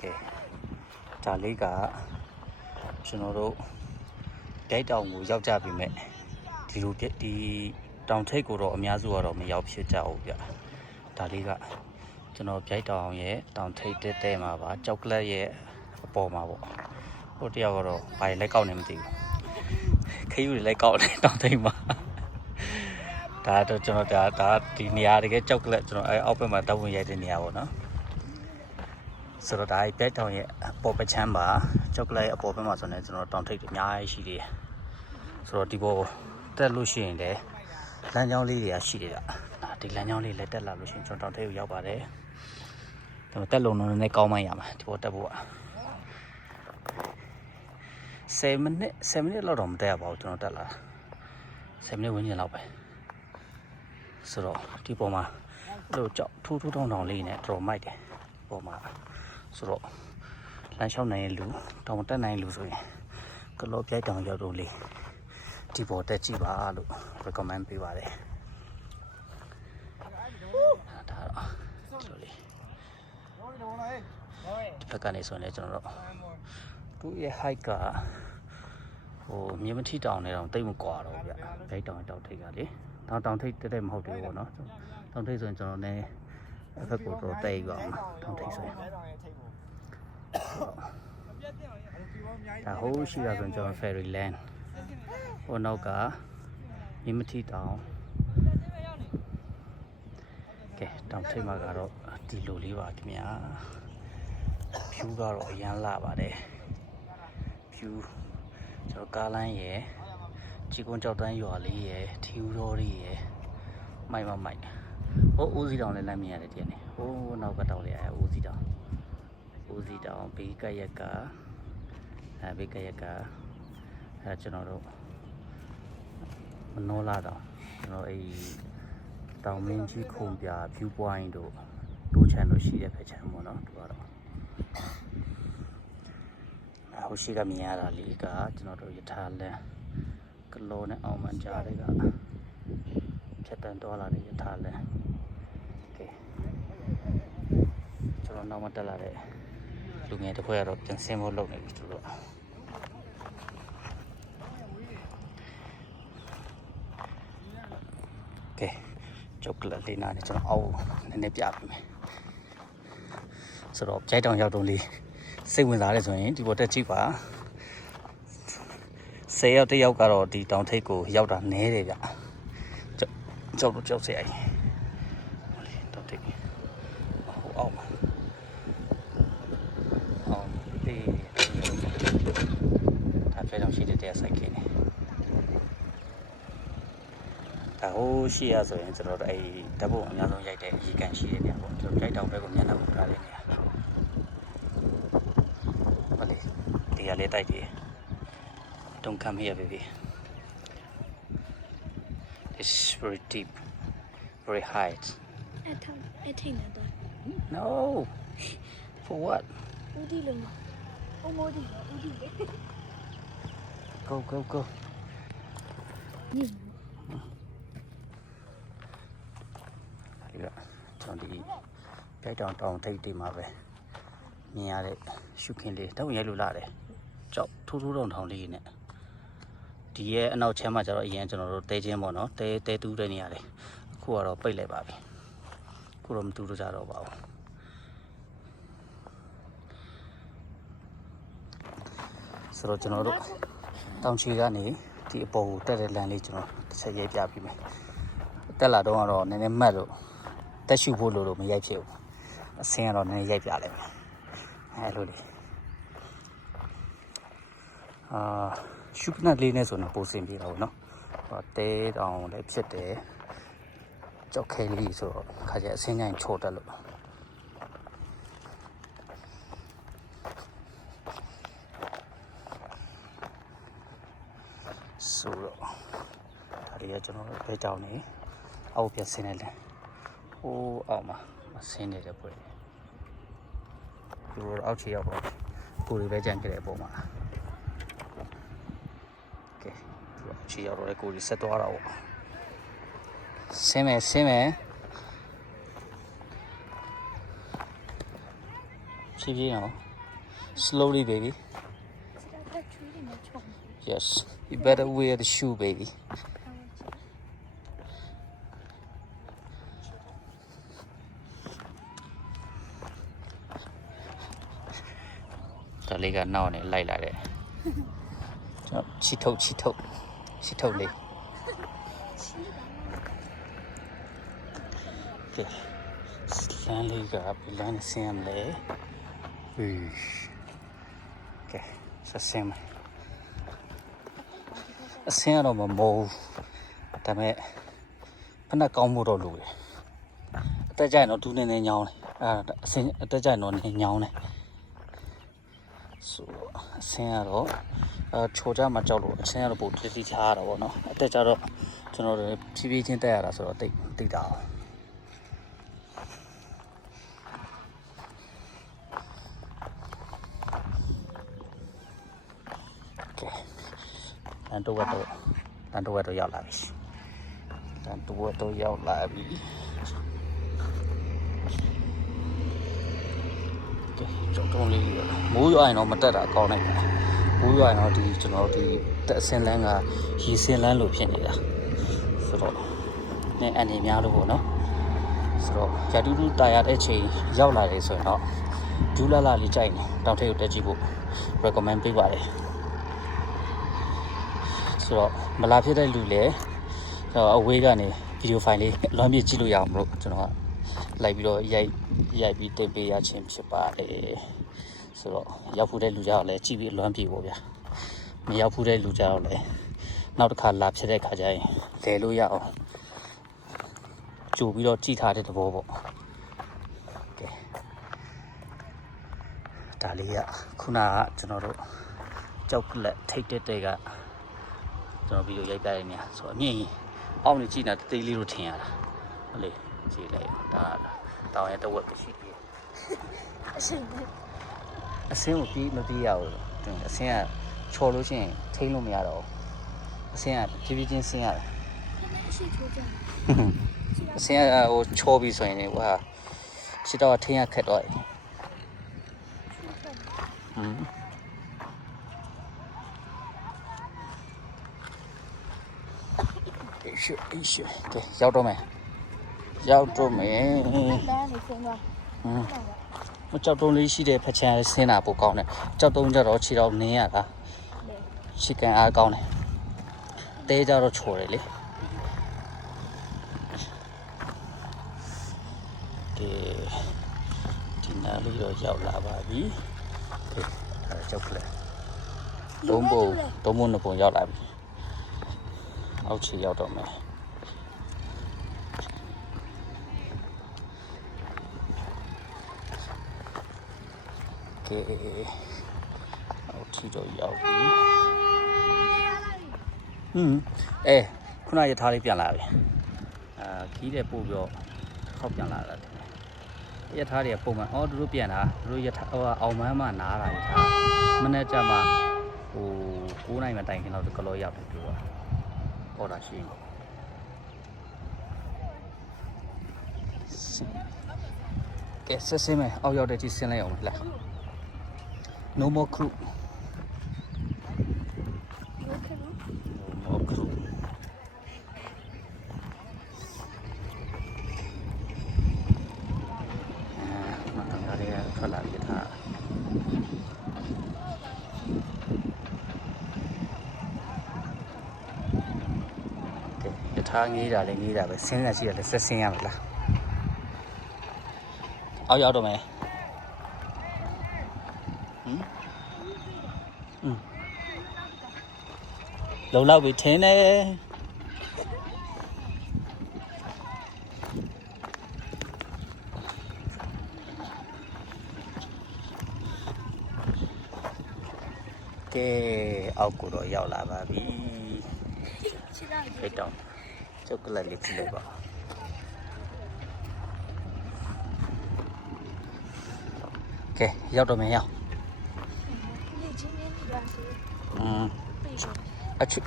ကဲဒါလေးကကျွန်တော်တို့ဒိုက်တောင်ကိုရောက်ကြပြီမဲ့ဒီလိုဒီတောင်ထိပ်ကိုတော့အများစုကတော့မရောက်ဖြစ်ကြဘူးဗျဒါလေးကကျွန်တော်ဒိုက်တောင်ရဲ့တောင်ထိပ်တဲမှာပါကြောက်ကလတ်ရဲ့အပေါ်မှာပေါ့ဟိုတယောက်ကတော့ဘာလဲကောက်နေမသိဘူးခရီးတွေလည်းကောက်နေတောင်ထိပ်မှာဒါတော့ကျွန်တော်ဒါဒီနေရာတကယ်ကြောက်ကလတ်ကျွန်တော်အောက်ဘက်မှာတောက်ဝင်ရိုက်တဲ့နေရာပေါ့နော်ဆိုတော့ဒါဒိုက်တောင်ရဲ့အပေါ်ပချမ်းပါကြောက်ကလတ်ရဲ့အပေါ်ဘက်မှာဆိုရင်ကျွန်တော်တောင်ထိပ်တွေအများကြီးရှိသေးတယ်ဆိုတော့ဒီပေါ်တက်လို့ရှိရင်လည်းလမ်းကြောင်းလေးတွေကရှိတယ်ဗျဒီလမ်းကြောင်းလေးလည်းတက်လာလို့ရှိရင်ကျွန်တော်တောင်ထိပ်ကိုရောက်ပါတယ်ဒါပေမဲ့တက်လုံလုံးနဲ့ကောင်းမှရမှာဒီပေါ်တက်ဖို့က10မိနစ်လောက်တော့မတက်ရပါဘူးကျွန်တော်တက်လာ10မိနစ်ဝန်းကျင်လောက်ပဲဆိုတော့ဒီပေါ်မှာအဲ့လိုကြောက်ထူးထောင်လေးနဲ့တော်မိုက်တယ်ပေါ်မှာဆိုတော့လမ်းလျှောက်နိုင်ရင်လူတောင်တက်နိုင်လူဆိုရင်ကလောပြိုက်တောင်ရောက်တော့လေဒီပေါ်တက်ကြည့်ပါလို့ recommend ပေးပါတယ်ဒါတော့ဒီလိုလေးဒီဘက်ကနေဆိုရင်လည်းကျွန်တော်တို့သူ့ရဲ့ height ကဟိုမြေမထီတောင်နဲ့တော့တိတ်မကွာတော့ဗျဒိုက်တောင်တောင်ထိပ်ကလေတောင်ထိပ်တက်မဟုတ်သေးဘူးပေါ့နော်တောင်ထိပ်ဆိုရင်ကျွန်တော်လည်းအဖက်ကိုတော့တိတ်ပါအောင်တောင်ထိပ်ဆိုရင်ဒါဟိုးရှိတာဆိုရင်ကျွန်တော် ferry land ဟိုနောက်ကမြေမထီတောင်ကဲတောင်ထိပ်မှာကတော့ဒီလိုလေးပါခင်ဗျာဖြူကတော့အရန်လာပါတယ်ဖြူကျွန်တော်ကားလမ်းရယ်ချီကွန်းကြောက်တန်းရွာလေးရယ်ထီဦးတော်လေးရယ်မိုက်ဟိုဦးစီတောင်လည်းလမ်းမြင်ရတယ်ဒီကနေဟိုနောက်ကတောင်လေးရယ်ဦးစီတောင်ဘေးကရက်ကဘေးကရက်ကကျွန်တော်တို့မနောလာတောင်ကျွန်တော်တောင်မင်းကြီးခုံပြ view point တို့တိုးချန်တို့ရှိတဲ့ဖက်ချမ်းပေါ့နော်သူကတော့ဟိုရှိကမြင်ရတာလေးကကျွန်တော်တို့ယထာလန်ကလောနဲ့အောင်မန်ကြားတွေကဖြတ်တန်းသွားလာတဲ့ယထာလန်ကဲကျွန်တော်နောက်မှတက်လာတဲ့လူငယ်တစ်ဖွဲ့ကတော့ပြန်ဆင်းဖို့လုပ်နေပြီသူတို့ကဲကြောက်ကလတ်လေးနားနဲ့ကျွန်တော်အောက်နည်းနည်းပြပေးမယ်ဆိုတော့ကြိုက်တောင်ရောက်တော့လေးစိတ်ဝင်စားတယ်ဆိုရင်ဒီပေါ်တက်ကြည့်ပါ10ရောက်တစ်ယောက်ကတော့ဒီတောင်ထိပ်ကိုရောက်တာနည်းတယ်ဗျကြောက်စရာကြီးတောင်ထိပ်ဟိုအောက်မှာအောင်ဒီဒါဖဲတောင်ရှိတဲ့ဆိုင်ခင်းနေဒါဟိုရှိရဆိုရင်ကျွန်တော်တို့ဓာတ်ပုံအများဆုံးရိုက်တဲ့ရေကန်ရှိတဲ့နေရာပေါ့ကျွန်တော်ရိုက်တောင်ဘက်ကိုမျက်နှာပုံထားတဲ့နေရာဗလေဒီရလေးတိုက်ကြည့် Don't come here baby it's very deep very high no for what goကျွန်တော်ဒီကြိုက်တောင်ထိပ်တိမှာပဲမြင်ရတဲ့ရှုခင်းလေးတော့ရိုက်လို့လာတယ်ကြောက်ထိုးတောင်ထောင်လေးနဲ့ဒီရဲ့အနောက်ချမ်းမှာကျတော့အရင်ကျွန်တော်တို့တဲချင်းပေါ့နော်တဲတူးတဲ့နေရာလေးအခုကတော့ပိတ်လိုက်ပါပြီအခုတော့မတူတော့ကြတော့ပါဘူးဆိုတော့ကျွန်တော်တို့တောင်ချီကနေဒီအပေါ်ကိုတက်တဲ့လမ်းလေးကျွန်တော်တစ်ချက်ရိုက်ပြပြီးမယ်တက်လာတော့ကတော့နည်းနည်းမှတ်လို့တက်ရှုဖို့လို့မရိုက်ဖြစ်ဘူးအဆင်းကတော့နည်းနည်းရိုက်ပြလိုက်မယ်အဲလိုလေရှုပ်နက်လေးနဲ့ဆိုတော့ပိုစင်ပြေတာပေါ့နော်တဲတောင်လည်းဖြစ်တယ်ကြောက်ခဲလေးဆိုတော့ခါကျအဆင်းကြိုင်ချို့တက်လို့ဆိုတော့ဒါလေးကကျွန်တော်ဘဲကြောင်နေအောက်ပြန်ဆင်းနေတယ်ဟိုးအောက်မှာဆင်းနေတယ်ပွဲဒီလိုအောက်ချီရောက်တော့ကိုယ်တွေပဲကြံခဲ့တဲ့အပေါ်မှာကဲဒီအောက်ချီရောက်တော့ကိုယ်တွေဆက်သွားတာပေါ့ဆင်းမယ်ဖြည်းဖြည်းနော် Slowly, baby. Yes. You better wear the shoe, baby. The leg now on light like it. She told me. Okay. Stanley got Pilan Sam lay. Okay, so same. A sound of a move. Damn it. I'm not going to do it. The giant do any young. The giant in young. So, sound of Choja Majolo, sound about this hard or no. The giant to know the TV in there, so take down. Okay. And to what you like. And to what you like. Okay, so only move I know Matata calling. Move I know the same language, he seen land looping it. So, and in Yaluno. So, Yadu Diet H. Yaula is or not. Jula Lali China, don't take the Jibu. Recommend people. So, Malapia Lule, away than video finally, Lumby Chilu Yamro, to know, like Yabi de Bea Championship. So, Yapude Lujale, Chibi Lumpy Wobia. Yapude Lujale, not the car laps at the Kajai, Leluya. Jubilo Chita at the Bobo. Okay. Dalia, Kuna, General, chocolate, take the dagger. So, we will buy me. So, me only Gina daily routine. Only Gila, down at the work. A same be maybe out. A same cholution, tailor me at all. A same division singer. A same old chobby so anywhere. She don't take a cat oil. Issue. Okay, giao cho mày. Cháu tôi lấy xí để phải chơi xe nào bộ con này. Cháu tôi giờ đó chỉ đâu nè à. Chỉ cần ai con này. Té ra đó chua đấy. Thì nào đi rồi giao là bà bí. Okay, cháu lại. Tôm muốn nó cũng giao lại. I'll see you out on me. Okay. I'll see you out. Eh, kuna yatari pian la. Key de Pubio, Hop Yan La. Yatari a Puma, all the Rupiana, Ruyat or Mama Nara, Manajama, who Kuna even thinking of the color out to do. Or that she. Okay, so same. All your that is selling on. No more crew. No more crew. Nghĩ ra phải xin là chỉ là sẽ xin em là áo gió đâu mày lâu bị thế này cái áo của đội giàu là bà bị cái đồng chocolate lips level. Okay, giao đồ mày nhau.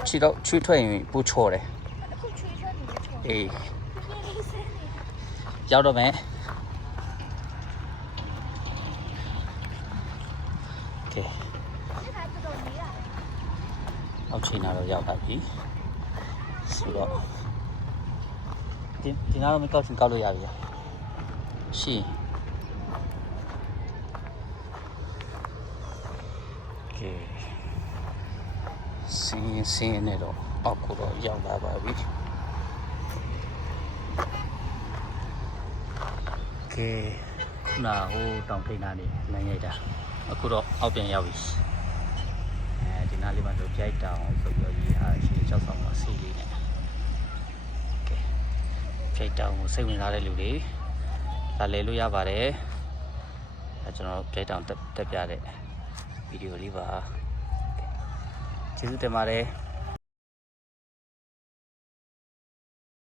Chỉ đâu truy thuê不错嘞。giao đồ mày. ကဲအောက်ချိန်တော့ရောက်လာပြီဆိုတော့ဒီနားတော့မကောက်ချင်ကောက်လို့ရပြီရှိကဲစင်းနေတော့အောက်ကိုတော့ရောက်လာပါပြီကဲခုနဟိုတောင်ထိပ်နားနေလမ်းရိုက်တာအခုတော့အောက်ပြန်ရောက်ပြီဒီနားလေးမှာတော့ကြိုက်တောင်ဆိုပြီးရေးထားရှိ6ဆောင်မှာစီးလေးနဲ့ကဲကြိုက်တောင်ကိုစိတ်ဝင်စားတဲ့လူတွေလာလဲလို့ရပါတယ်ကျွန်တော်ကြိုက်တောင်တက်ပြတဲ့ဗီဒီယိုလေးပါကျေးဇူးတင်ပါတယ်